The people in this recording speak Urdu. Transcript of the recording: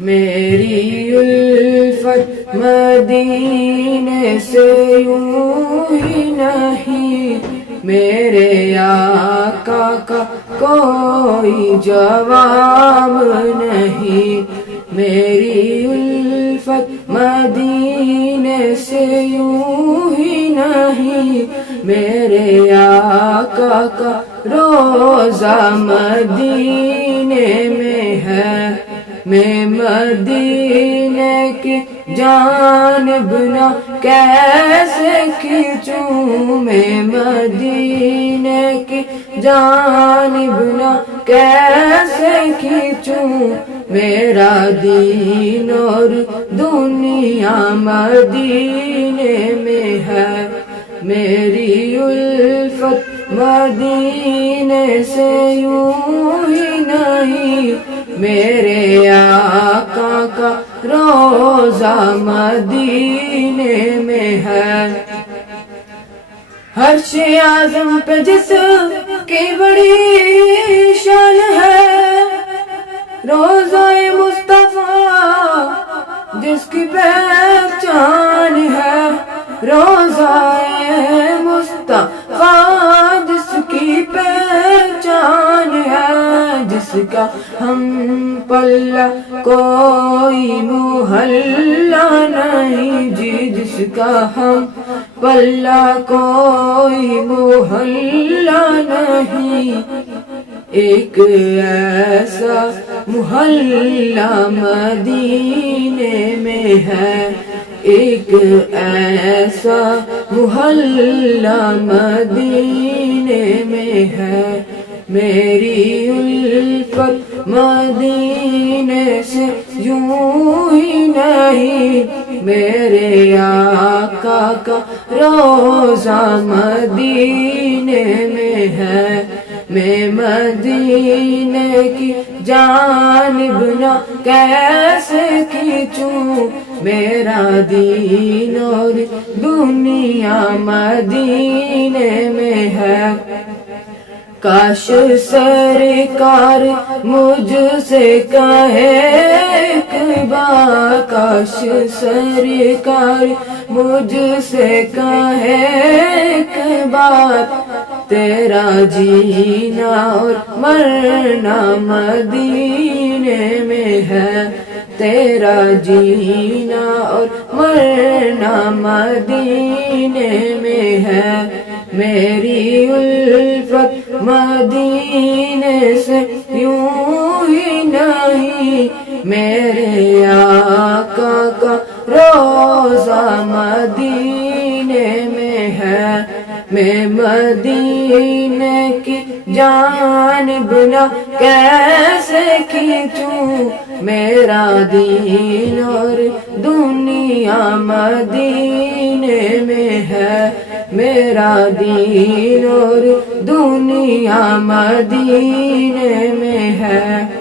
میری الفت مدینے سے یوں ہی نہیں، میرے آقا کا کوئی جواب نہیں۔ میری الفت مدینے سے یوں ہی نہیں، میرے آقا کا روضہ مدینے میں ہے۔ میں مدینے کی جانب نہ کیسے کھینچوں، میں مدینے کی جانب نہ کیسے کھینچوں، میرا دین اور دنیا مدینے میں ہے۔ میری الفت مدینے سے یوں ہی نہیں، میرے آقا کا روضہ مدینے میں ہے۔ عرش اعظم پہ جس کی بڑی شان ہے، روضہ مصطفیٰ جس کی پہچان ہے، روضہ مصطفیٰ جس کی پہچان ہے، جس کا ہم پلہ کوئی محلہ نہیں جی، جس کا ہم پلہ کوئی محلہ نہیں۔ ایک ایسا محلہ مدینے میں ہے، ایک ایسا محلہ مدینے میں ہے۔ میری الفت مدینے سے یوں ہی نہیں، میرے آقا کا روضہ مدینے میں ہے۔ میں مدینے کی جانب نہ کیسے کھینچوں، میرا دین اور دنیا مدینے میں ہے۔ کاش سرکار مجھ سے کہے ایک بار، کاش سرکار مجھ سے کہے ایک بار، تیرا جینا اور مرنا مدینے میں ہے، تیرا جینا اور مرنا مدینے میں ہے۔ میری الفت مدینے سے یوں ہی نہیں، میرے آقا کا روضہ مدینے میں ہے۔ میں مدینے کی جانب نہ کیسے کھینچوں، میرا دین اور دنیا مدینے میں ہے، میرا دین اور دنیا مدینے میں ہے۔